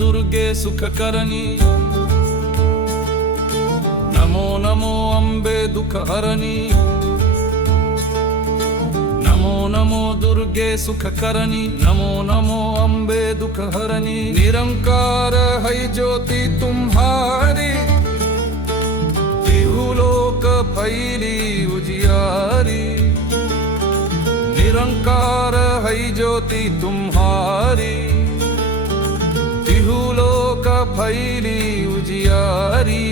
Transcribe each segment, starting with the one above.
दुर्गे सुखकरणी नमो नमो अंबे दुःखहरणी नमो नमो दुर्गे सुखकरणी नमो नमो अंबे दुःखहरणी निरंकार है ज्योति तुम्हारी तिहुलोक फैली उजियारी निरंकार है ज्योति तुम्हारी तिहुलोक फैली उजियारी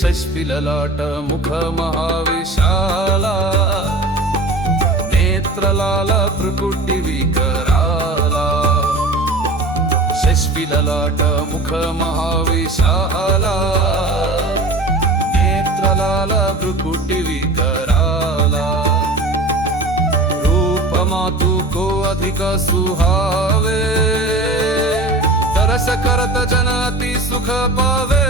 शशिललाट मुख महाविशाला नेत्रलाल प्रकुटि विकराला शशिललाट मुख महाविशाला नेत्रलाल प्रकुटि विकराला रूप मातु को अधिक सुहावे तरस करत जन अति सुख पावे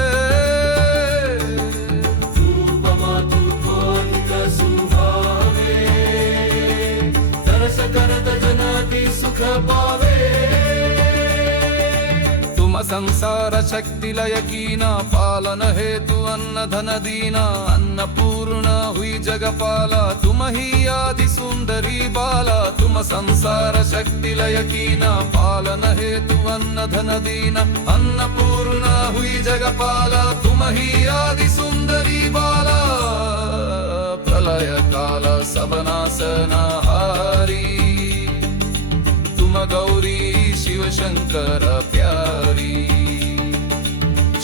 रूप मातु को अधिक सुहावे तरस करत जन अति सुख पावे तुम संसार शक्ति लय कीना पालन हेतु अन्न धन दीना अन्नपूर्ण हुई जगपाला तुम ही आदि सुंदरी बाला तुम संसार शक्ति लय कीना पालन हेतु अन्न धन दीना अन्नपूर्ण हुई जगपाला तुम ही आदि सुंदरी बाला प्रलय काल सबनाशनहारी तुम गौरी शिव शंकर प्यारी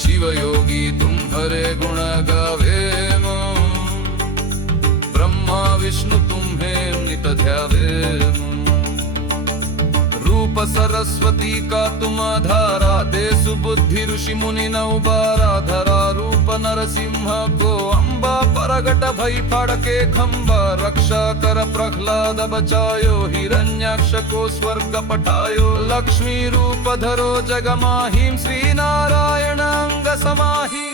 शिव योगी तुम्हारे गुण गावे ब्रह्मा विष्णु तुम्हें नित ध्यावे रूप सरस्वती का तुम आधारा दे सुबुद्धि ऋषि मुनि नवबारा धरा रूप नरसिंह को अम्बा परगट भई फाड़के खंबा रक्षा कर प्रहलाद बचायो हिरण्याक्ष को स्वर्ग पठायो लक्ष्मी रूप धरो जगमाहिम श्री नारायण अंग समाहि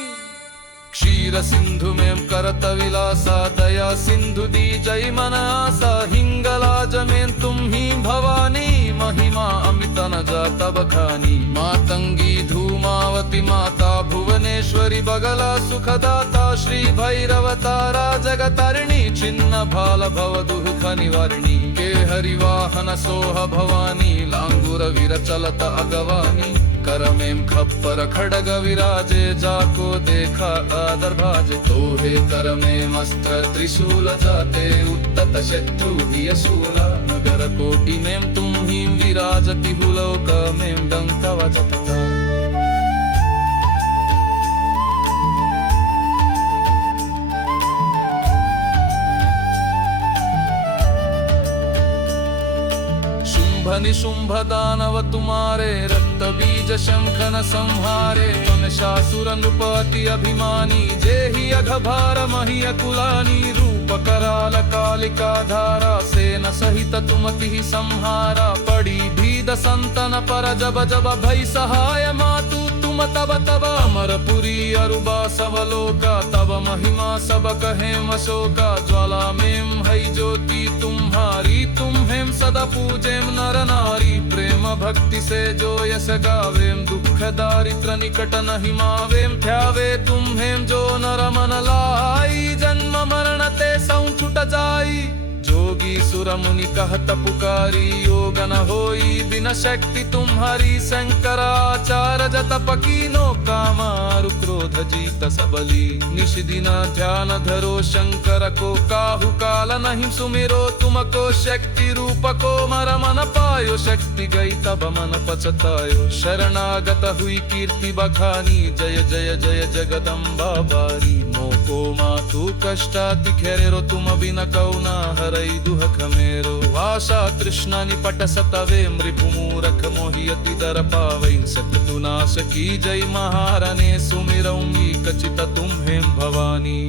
क्षीर सिंधु में करत विलासा दया सिंधु दी जय मनासा हिंगलाज में तुम ही भवानी महिमा अमित न जाता बखानी मातंगी धूमावती माता भुवनेश्वरी बगला सुखदाता श्री भैरव तारा जगतारिणी छिन्न भाल भव दुख निवारिणी के हरिवाहन सोह भवानी लांगुर वीर चलत अगवानी करमें खप्पर खड़ग विराजे जाको देखा आदर भाजे तोहे करमें अस्त्र त्रिशूल जाते उत्तत शत्रु दिय शूला नगर कोटि में तुम ही विराजति हुलोक में डंक वजता निशुंभ दानव तुम्हारे रक्त बीज शंखन संहारे शासुर नृपति अभिमानी जेहि अघभार महिय कुलानी रूप कराल कालिका धारा सेन सहित तुमति संहारा पड़ी भीद संतन पर जब जब भई सहाय मातु तुम तब तब अमरपुरी अरुबा सबलोका तब महिमा सब कहे मशोका ज्वाला में है ज्योति तुम्हारी तुम्हें सदा पूजेम नर नारी प्रेम भक्ति से जो यश गावेम दुख दारिद्र निकट नहीं मावेम ध्यावे तुम्हें जो नर मन लाई जन्म मरण ते सौ छुट जाई जोगी सुर मुनि कहत पुकारी, योग न होई बिना शक्ति तुम्हारी। शंकराचार्य जतप कीनो कामारु, क्रोध जीत सबली। निश दिन ध्यान धरो शंकर को, काहू काल नहीं सुमिरो तुमको। शक्ति रूप को मर मन पायो, शक्ति गई तब मन पछतायो। शरणागत हुई कीर्ति बखानी, जय जय जय जगदम्बा बारी। मोको मातु कष्टाति खेरेरो, तुम बिन कौना हरई दुहख मेरो। आशा तृष्णा निपट सतवे, मृपु मूरख मोहियति दर पावै। सकतु नाश की जय महाराने, सुमिरौ कचित तुम्हें भवानी।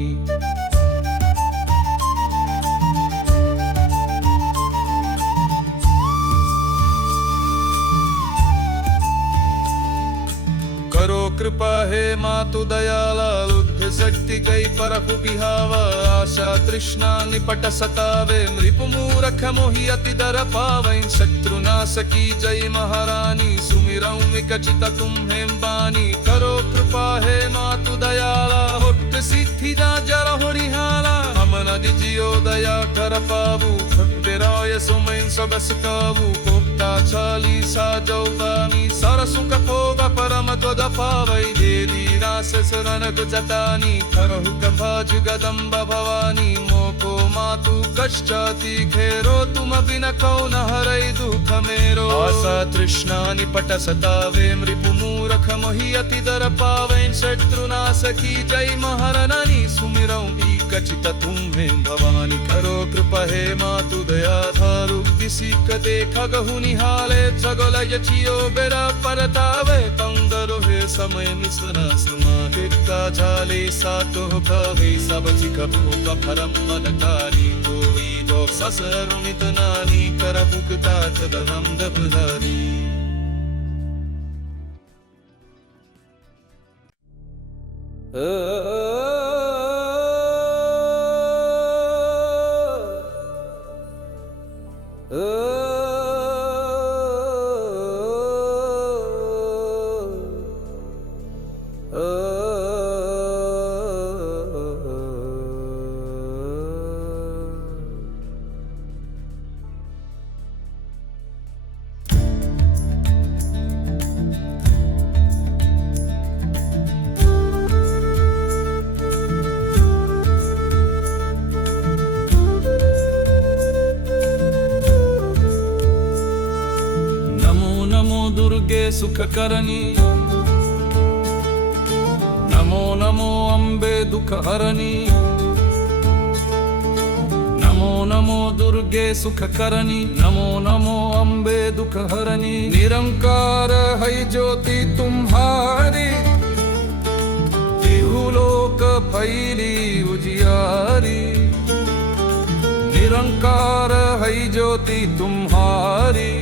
करो कृपा हे मातु दयाला, लुब्ध शक्ति कई परखु बिहावा। आशा तृष्णा निपट सतावे, मृपु मूरख मोहि अति दर पावै। शत्रु नाश की जय महारानी, सुमिरौ विकचित तुम्हें बानी। करो कृपा हे मातु दयाला, हुट्ट सिद्धि ना जर होरिहाला। हमन दिजियो दया कर पावु, भक्तिराय सुमैन सबस कावु। कोक्ता चालीसा जौतानी, सरसुख भोग परम त्वद पावै। देवी रास शरण गुजतानी, करहु कथा जगदम्ब भवानी। मोको मातु कष्टाति घेरो, तुम बिन कौन हरै दुख मेरो। आशा तृष्णा निपट सतावे, मृपु मूरख मोहि अति दर पावै। शत्रु नाश की जय महारानी, सुमिरौ कचित तुम्हें भवानी। करो कृपा हे मातु दया धारु, किसी क देख गहु निहाले। जगल यचियो बेरा परतावे, पंगरो हे समय मिश्रा समाहिता। झाले सातो कवे सब चिक भूप परम मनकारी। कोई जो ससरुनित नानी, कर मुक्ता चदनम दबधारी। दुर्गे सुख करनी, नमो नमो अम्बे दुख हरनी। नमो नमो दुर्गे सुख करनी, नमो नमो अम्बे दुख हरनी। निरंकार है ज्योति तुम्हारी, तिहुलोक फैली उजियारी। निरंकार है ज्योति तुम्हारी,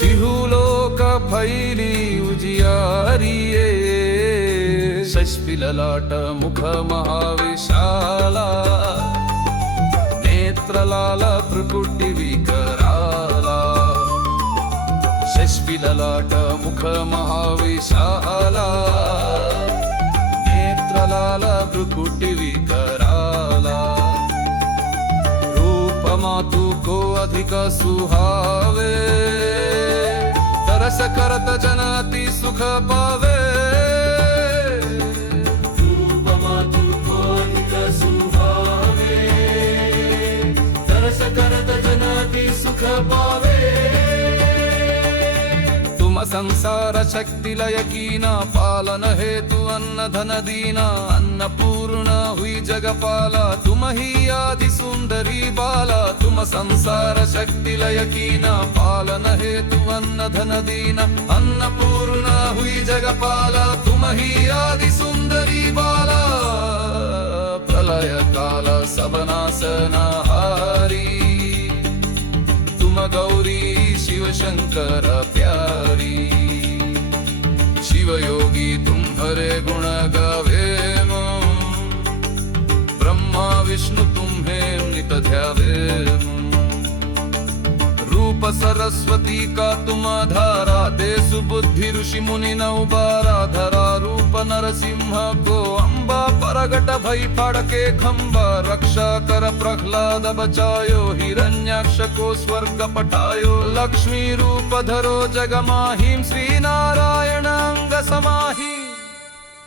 तिहुलोक फैली उजियारी। शशिललाट मुख महाविशाला, नेत्रलाल प्रकुटि विकराला। शशिललाट मुख महाविशाला, नेत्रलाल प्रकुटि विकराला। रूप मातु को अधिक सुहावे, तरस करत जनाति सुख पावे। रूप मातु को अधिक सुहावे, तरस करत जनाति सुख पावे। तुम संसार शक्ति लय कीना, पालन हेतु अन्न धन दीना। अन्नपूर्णा हुई जगपाला, तुम ही आदि सुंदरी बाला। तुम संसार शक्ति लय कीना, पालन हेतु अन्न धन दीना। अन्नपूर्णा हुई जगपाला, तुम ही आदि सुंदरी बाला। प्रलय काल सबनाशनहारी, तुम गौरी शिव शंकर प्यारी। शिव योगी तुम्हारे गुण गावे, ब्रह्मा विष्णु तुम्हें नित ध्यावे। रूप रूप सरस्वती का तुम आधारा, दे सुबुद्धि ऋषि मुनि न उबारा। धरा रूप नरसिंह को अम्बा, परगट भई फाड़के खंबा। रक्षा कर प्रहलाद बचायो, हिरण्याक्ष को स्वर्ग पटायो। लक्ष्मी रूप धरो जग माहिम, श्री नारायण अंग समाहि।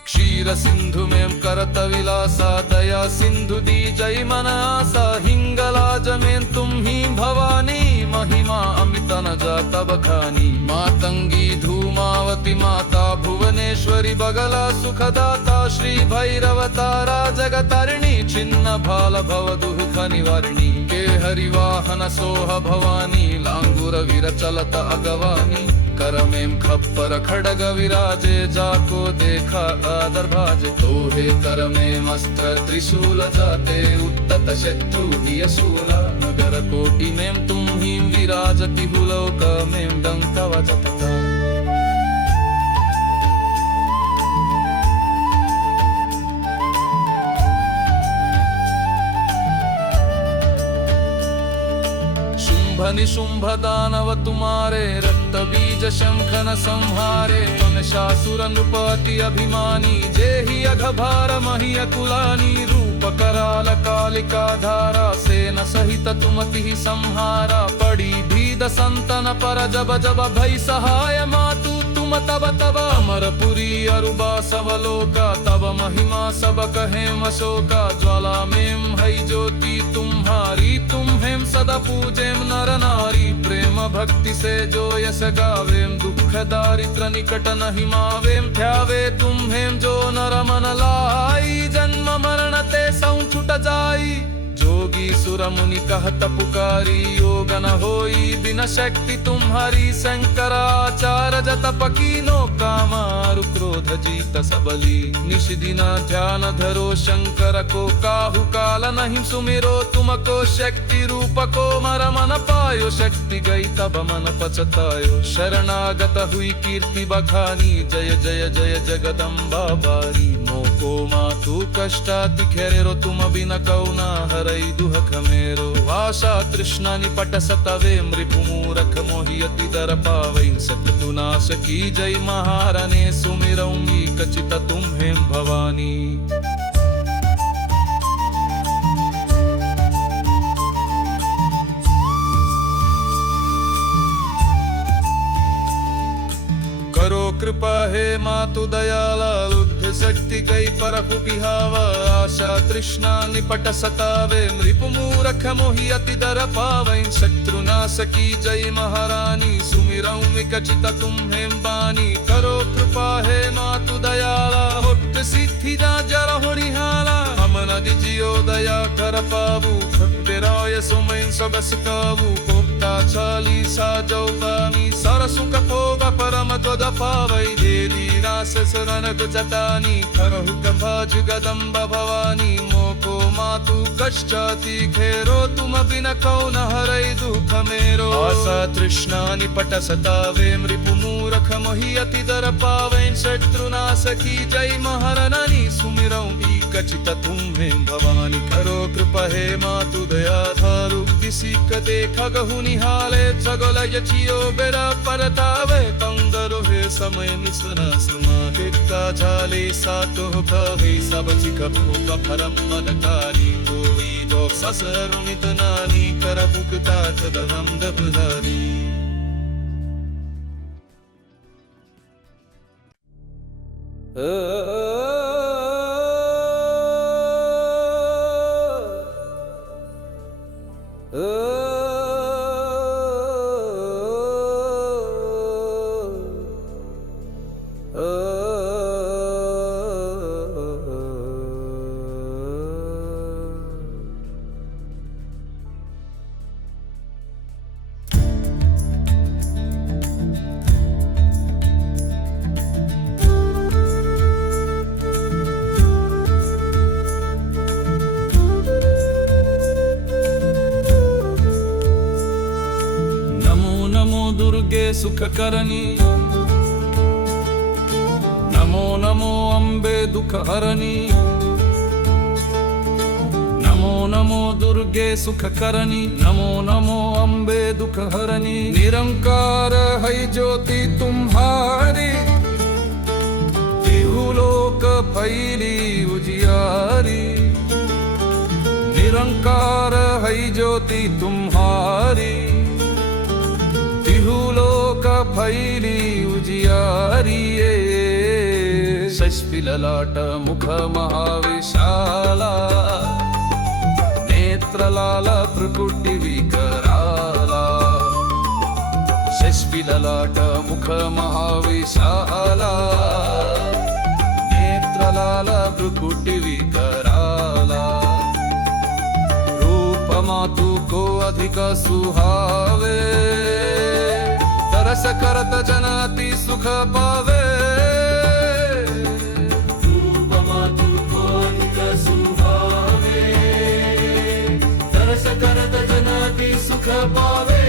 क्षीर सिंधु में करत विलासा, दया सिंधु दी जय मन आसा। हिंगलाज में तुम ही भवानी, महिमा अमित न जाता बखानी। मातंगी धूमावती माता, भुवनेश्वरी बगला सुखदाता। श्री भैरव तारा जगतारिणी, छिन्न भाल भव दुख निवारिणी। के हरिवाहन सोह भवानी, लांगुर वीर चलत अगवानी। करमें खप्पर खड़ग विराजे, जाको देखा आदर भाजे। तोहे करमें अस्त्र त्रिशूल, जाते उत्तत शत्रु दियशूला। नगर कोटि में तुम ही विराजति, हुलोक में डंक वजता। निशुंभ दानव तुम्हारे, रक्त बीज शंखन संहारे। वनशासुर नृपति अभिमानी, जेहि अघ भार महिय कुलानी। रूप कराल कालिका धारा, सेन सहित तुमति संहारा। पड़ी भीद संतन पर, जब जब भई सहाय मातु तुम तब तब। अमरपुरी अरुबा सवलोका, तब महिमा सब कहे अशोका। ज्वाला में हई ज्योति तुम्हारी, तुम हेम सदा पूजेम नर नारी। प्रेम भक्ति से जो यश गावेम, दुख दारिद्र निकट नहीं मावेम। ध्यावे तुम हेम जो नर मन लाई, जन्म मरण ते सौ छुट जाई। जोगी सुर मुनि कहत पुकारी, योग न होई बिन शक्ति तुम्हारी। शंकराचार्य जतप कीनो, कामारु क्रोध जीत सबली। निश दिन ध्यान धरो शंकर को, काहू काल नहीं सुमिरो तुमको। शक्ति रूप को मर मन पायो, शक्ति गई तब मन पछतायो। शरणागत हुई कीर्ति बखानी, जय जय जय जगदम्बा बारी। मोको मातु कष्टाति खेरेरो, तुम बिन कौना हरई दुहक मेरो। आशा तृष्णा निपट सतवे, मृपु मूरख मोहियति दर पावै। सततु नाश की जय महारणे, सुमिरौं कचित तुम्हें भवानी। करो कृपा हे मातु दयाला, बुद्धि शक्ति गई परखु बिहावा। आशा तृष्णा निपट सतावे, मृपु मूरख मोहि अति दर पावै। शत्रु नाश की जय महारानी, सुमिरौं विकचित तुम्हें बानी। करो कृपा हे मातु दयाला, होट सिद्धि ना जर होरिहाला। हम नदि जियो दया कर पावु, बिराय सुमैन सबस कावु। कोप्ता चाली सा जौतानी, सर सुख भोग परम त्वद पावै। देवी रास शरण गुजतानी, करहु कथा जगदम्ब भवानी। मोको मातु कष्टाति घेरो, तुम बिन कौन हरै दुख मेरो। आशा तृष्णा निपट सतावे, मृपु मूरख मोहि अति दर पावै। शत्रु नाश की जय महारणी, सुमिरौं कचित तुम्हें भवानी। करो कृपा हे मातु दया धारु, दिसिक देख गहु निहाले। जगल यचियो बेरा परतावे, पंगरो हे समय निसरा समाहिता। झाले सातो भवे, सब चिक भूप परम मनकारी। कोई दो ससरुनित नानी, कर भुगता तदहम दबधारी। दुर्गे सुख करनी, नमो नमो अम्बे दुख हरनी। नमो नमो दुर्गे सुखकरणी, नमो नमो अम्बे दुखहरणी। निरंकार है ज्योति तुम्हारी, तिहुलोक फैली उजियारी। निरंकार है ज्योति तुम्हारी, तिहुलोक फैली उजियारी। शशिललाट मुख महाविशाला, नेत्रलाल भ्रुकुटी विकराला। शशिललाट मुख महाविशाला, नेत्रलाल भ्रुकुटी विकराला। रूप मातु को अधिक सुहावे, तरस करत जन अति सुख पावे। रूप मातु को अधिक सुहावे, तरस करत जन अति सुख पावे।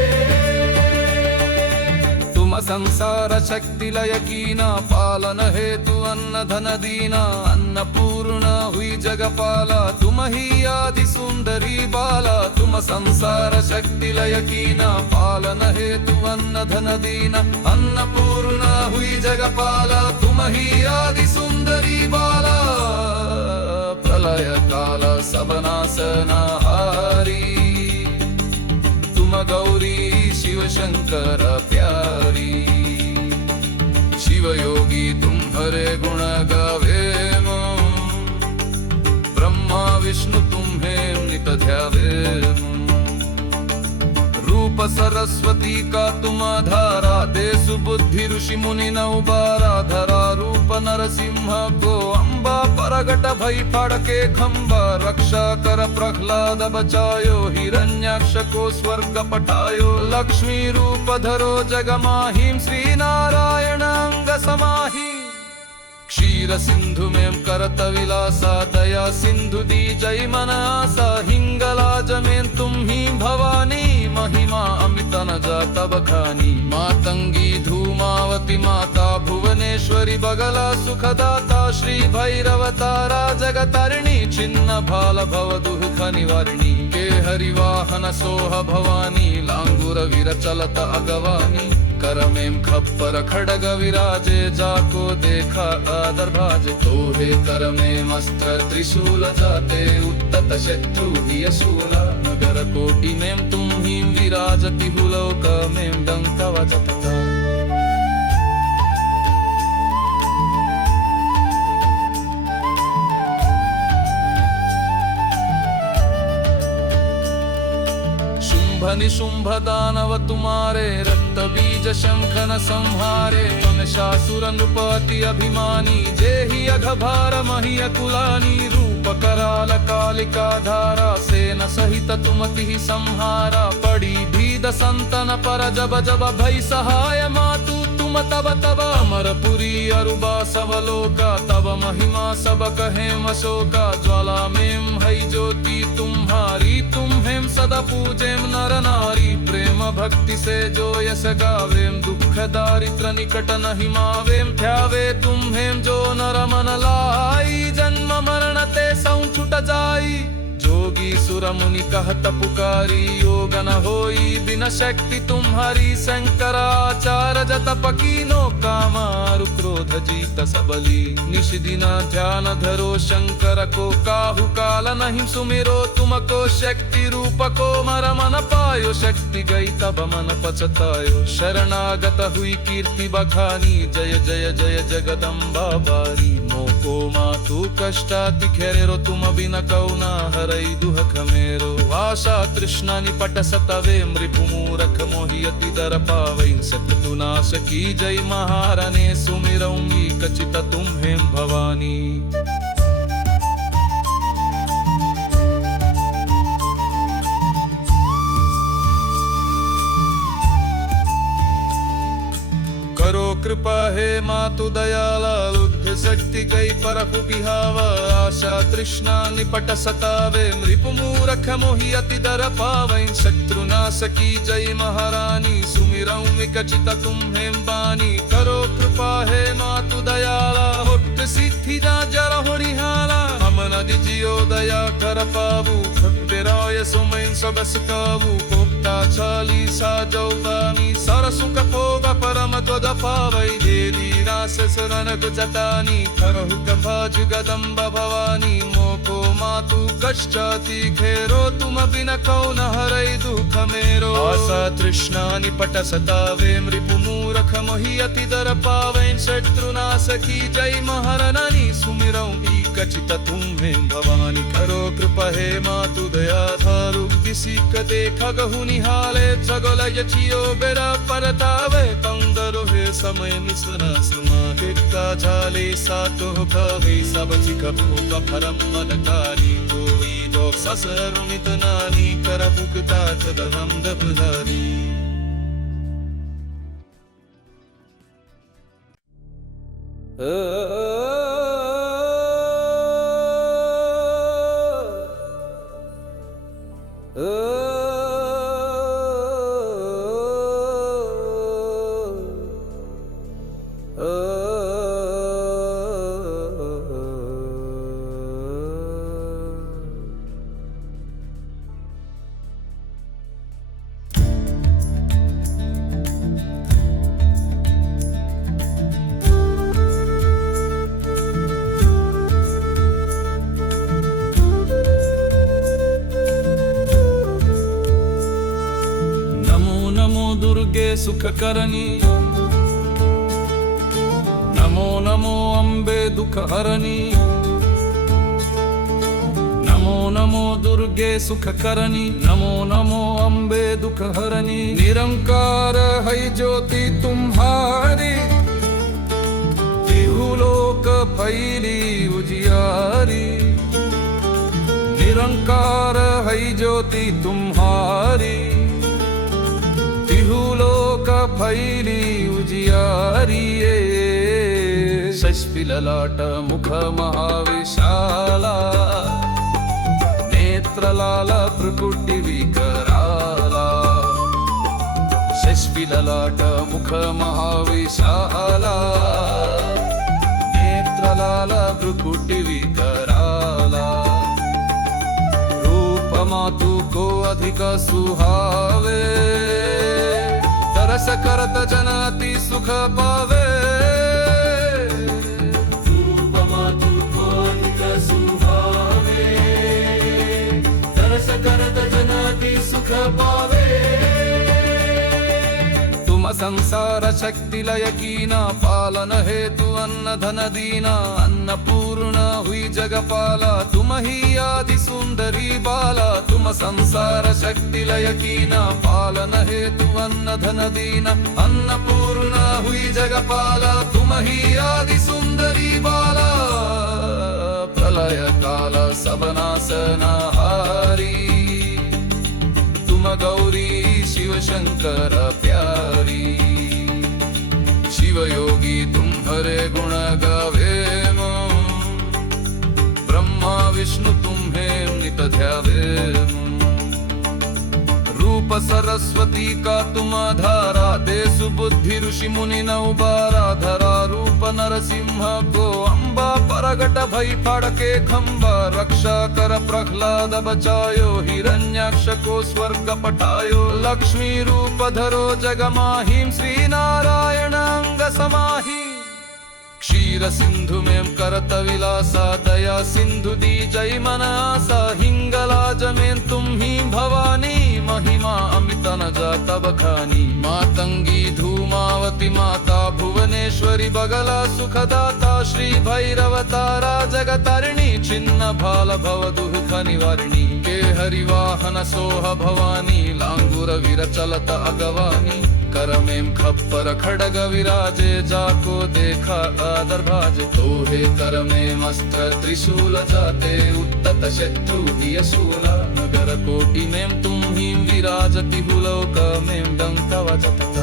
तुम संसार शक्ति लय कीना, पालन हेतु अन्न धन दीना। अन्नपूर्णा हुई जगपाला, तुम ही आदि सुंदरी बाला। तुम संसार शक्ति लय कीना, पालन हेतु अन्न धन दीना। अन्नपूर्णा हुई जगपाला, तुम ही आदि सुंदरी बाला। प्रलय काल सबनासनहारी, तुम गौरी शिव शंकर प्यारी। शिव योगी तुम्हारे गुण गावे, ब्रह्मा विष्णु तुम्हें नित ध्यावे। रूप सरस्वती का तुम आधारा, दे सुबुद्धि ऋषि मुनि न उबारा। धरा रूप नरसिंह को अम्बा, परगट भई फाड़के खंबा। रक्षा कर प्रहलाद बचायो, हिरण्याक्ष को स्वर्ग पठायो। लक्ष्मी रूप धरो जग माहिम, श्री नारायण अंग समाहि। क्षीर सिंधु में करत विलासा, दया सिंधु दी जय मन आसा। हिंगलाज में तुम ही भवानी, महिमा अमित न जात बखानी। मातंगी धूमावती माता, भुवनेश्वरी बगला सुखदाता। श्री भैरव तारा जगतारिणी, छिन्न भाल भव दुख निवारिणी। के हरिवाहन सोह भवानी, लांगुर वीर चलत अगवानी। कर में खप्पर खड़ग विराजे, जाको देखा आदर भाजे। तोहे कर में मस्त्र त्रिशूल जाते, उत्तत शत्रु दिय शूला। नगर कोटि में तुम ही विराजति, हुलोक में डंक वजता। निशुंभ दानव तुम्हारे, रक्त बीज शंखन संहारे। महिषासुर नृपति अभिमानी, जेहि अघभार मही अकुलानी। रूप कराल कालिका धारा, सेन सहित तुमति संहारा। पड़ी भीद संतन पर, जब जब भई सहाय मातु तुम तब तब। अमरपुरी अरुबा सबलोका, तब महिमा सब कहे मशोका। ज्वाला में है ज्योति तुम्हारी, तुम्हें सदा पूजेम नर नारी। प्रेम भक्ति से जो यस गावेम, दुख दारिद्र निकट नहीं मावेम। ध्यावे तुम्हें जो नर मन लाई, जन्म मरण ते सौ छुट जाई। जोगी सुर मुनि कहत पुकारी, योग न होई बिन शक्ति तुम्हारी। शंकराचार्य जत पकीनो, कामारु क्रोध जीत सबली। निश दिन ध्यान धरो शंकर को, काहु काल नहीं सुमिरो तुमको। शक्ति रूप को मर मन पायो, शक्ति गई तब मन पछतायो। शरणागत हुई कीर्ति बखानी, जय जय जय जगदम्बा बारी। मोको मातु कष्टाति घेरो, तुम बिन कौना हरई दुहक मेरो। आशा तृष्णा निपट सतवे, मृपु मूरख मोहि अति दर पावै। सततु नाश की जय महाराने, सुमिरऊंगी कचित तुम्हें भवानी। करो कृपा हे मातु दयाला, लुब्ध शक्ति गई परखु बिहावा। आशा तृष्णा निपट सतावे, मृपु मूरख मोहि अति दर पावै। शत्रु नाश की जय महारानी, सुमिरऊं विकचित तुम्हें बानी। करो कृपा हे मातु दयाला, सिद्धि जर होरिहाला। हम नदि जियो दया कर पावु, भव्य Roya sumain sa basikawu Kokta chali sa jawtani Sara suka poga paramatwada pavai Dedi rasa saranag jatani Karahu kabhaj gadamba bhavani Moko matu kashchati khero Tuma bina kauna harai dukha mero Asa trishna nipata satave Mripu मूरख मोहि अति दर पावैं शत्रुनाश की जय महारानी सुमिरऊं कचित तुम्हें भवानी करो कृपा हे मातु दया धारु किसी का देखा गहु निहाले जगल यचियो बेरा परतावे पंदरो हे समय निसना समाके का झाले सातो भवे सब चिकपु का परम मनकारी कोई दो ससरुनित नानी कर भुगता तदनम दबधारी दुर्गे सुख करनी नमो नमो अम्बे दुख हरनी नमो नमो दुर्गे सुख करनी नमो नमो अम्बे दुख हरनी निरंकार है ज्योति तुम्हारी तिहुलोक फैली उजियारी निरंकार है ज्योति तुम्हारी तिहुलोक फैली उजियारी शशिललाट मुख महाविशाला नेत्रलाल प्रकुटि विकराला शशिललाट मुख महाविशाला नेत्रलाल प्रकुटि विकराला रूप मातु को अधिक सुहावे तरस करत जनाति सुख पावे रूप मातु को अधिक सुहावे तरस करत जनाति सुख पावे तुम संसार शक्ति लय कीना पालन हेतु अन्न धन दीना अन्नपूर्णा हुई जगपाला तुम ही आदि सुंदरी बाला तुम संसार शक्ति लय कीना पालन हेतु अन्न धन दीना अन्नपूर्णा हुई जगपाला तुम ही आदि सुंदरी बाला प्रलय काल सबनाशनहारी तुम गौरी शिव शंकर प्यारी शिव योगी तुम हरे गुण गावे ब्रह्मा विष्णु तुम्हें नित ध्यावे रूप सरस्वती का तुम आधारा दे सुबुद्धि ऋषि मुनि नौबारा धरा रूप नरसिंह को अम्बा परगट भई फाड़के खंबा रक्षा कर प्रहलाद बचायो हिरण्याक्ष को स्वर्ग पठायो लक्ष्मी रूप धरो जगमाहिं श्री नारायण अंग समाहि क्षीर सिंधु में करत विलासा दया सिंधु दी जय मनासा हिंगलाज में तुम ही भवानी महिमा अमित न जाता बखानी मातंगी धूमावती माता भुवनेश्वरी बगला सुखदाता श्री भैरव तारा जगतारिणी छिन्न भाल भव दुख निवारिणी के हरिवाहन सोह भवानी लांगुर वीर चलत अगवानी करमें खप्पर खड़ग विराजे जाको देखा आदर भाज तोहे करमे अस्त्र त्रिशूल जाते उत्तत शत्रु दिय शूला नगर कोटि में तुम ही विराजति हुलोक में डंक वजता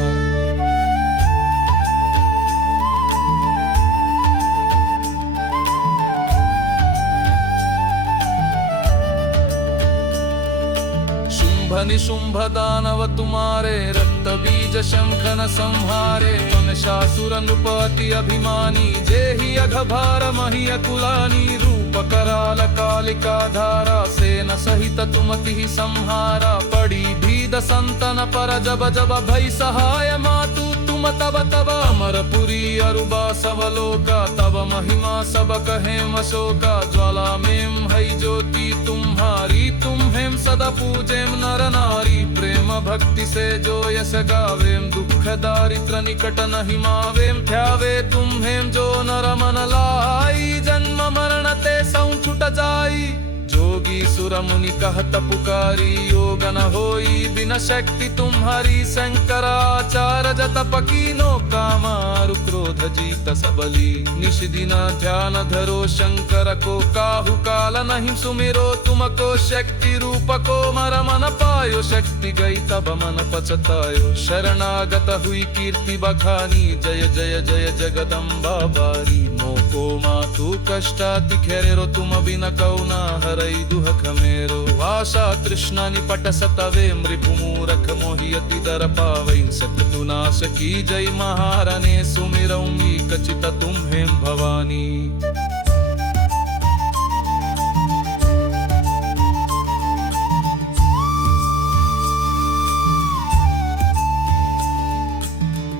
निशुंभ दानव तुम्हारे रक्त बीज शंखन संहारे महिषासुर नृपति अभिमानी जेहि अघभार मही अकुलानी रूप कराल कालिका धारा, सेन सहित तुमति संहारा। पड़ी भीद संतन पर जब जब भई सहाय, मातु तुम तब तब अमरपुरी अरुबा सवलोका। तब महिमा सब कहे मशोका, ज्वाला में है ज्योति तुम्हारी। तुम हेम सदा पूजेम नर नारी, प्रेम भक्ति से जो यस गावेम। दुख दारिद्र निकट नहीं मावेम, ध्यावे तुम हेम जो नर मन लाई। जन्म मरण ते सौ छुट जाई, जोगी सुर मुनि कहत पुकारी। योग न होई बिन शक्ति तुम्हारी, शंकराचार्य जतप कीनो। कामारु क्रोध जीत सबली, निश दिन ध्यान धरो शंकर को। काहु काल नहीं सुमिरो तुमको, शक्ति रूप को मर मन पायो। शक्ति गई तब मन पछतायो, शरणागत हुई कीर्ति बखानी। जय जय जय जगदम्बा बारी, मोको मातु कष्टाति खेरेरो। तुम बिन कौना हरई दुहक मेरो। आशा तृष्णा निपट सतवे, मृपुमूरख मोहियति दर पावै। शत्रु नाश की जय महाराने, सुमिरौं कचित तुम हेम भवानी।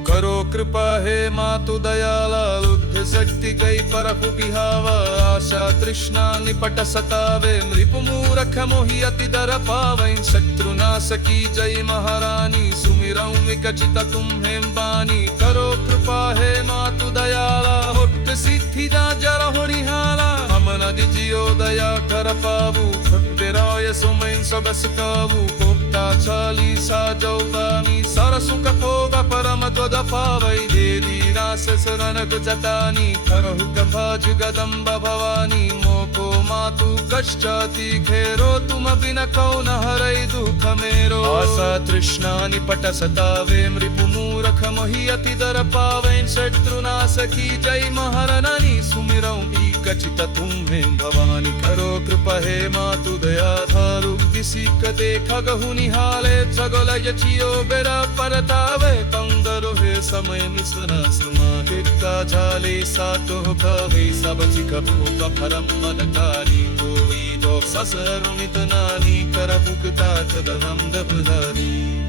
करो कृपा हे मातु दयाला, लुब्ध शक्ति गई परखु बिहावा। आशा तृष्णा निपट सतावे, मृपु मूरख मोहि अति दर पावै। शत्रु नाश की जय महारानी, सुमिरौं विकचित तुम हेम बानी। करो कृपा हे मातु दयाला, होठ सिद्धि जा जरहु निहाला। हम नदि जियो दया कर पावु, भक्तिराय सुमैन सब सुकावु। कोप्ता छाली साजौ बामी, सरसुख भोग परम ध्वज पावै। देवी रास शरण गुजतानी, करहु कफा जुगदम्ब भवानी। मोको मातु कष्टाति घेरो, तुम बिन कौन हरै दुख मेरो। आशा तृष्णा निपट सतावे, मृपु मूरख मोहि अति दर पावै। शत्रु नाश की जय महारानी, सुमिरौं कचित तुम हेम भवानी। करो कृपा हे मातु दया धारु, किसी कते खगहु निहाले। जगल यचियो बेरा परतावे, पंगरो हे समय निसना समाहिता। झाले सातो भावे सब जिक भूप परम मनकारी। कोई दो ससरुनित नानी, कर भुगता चदनम दबधारी।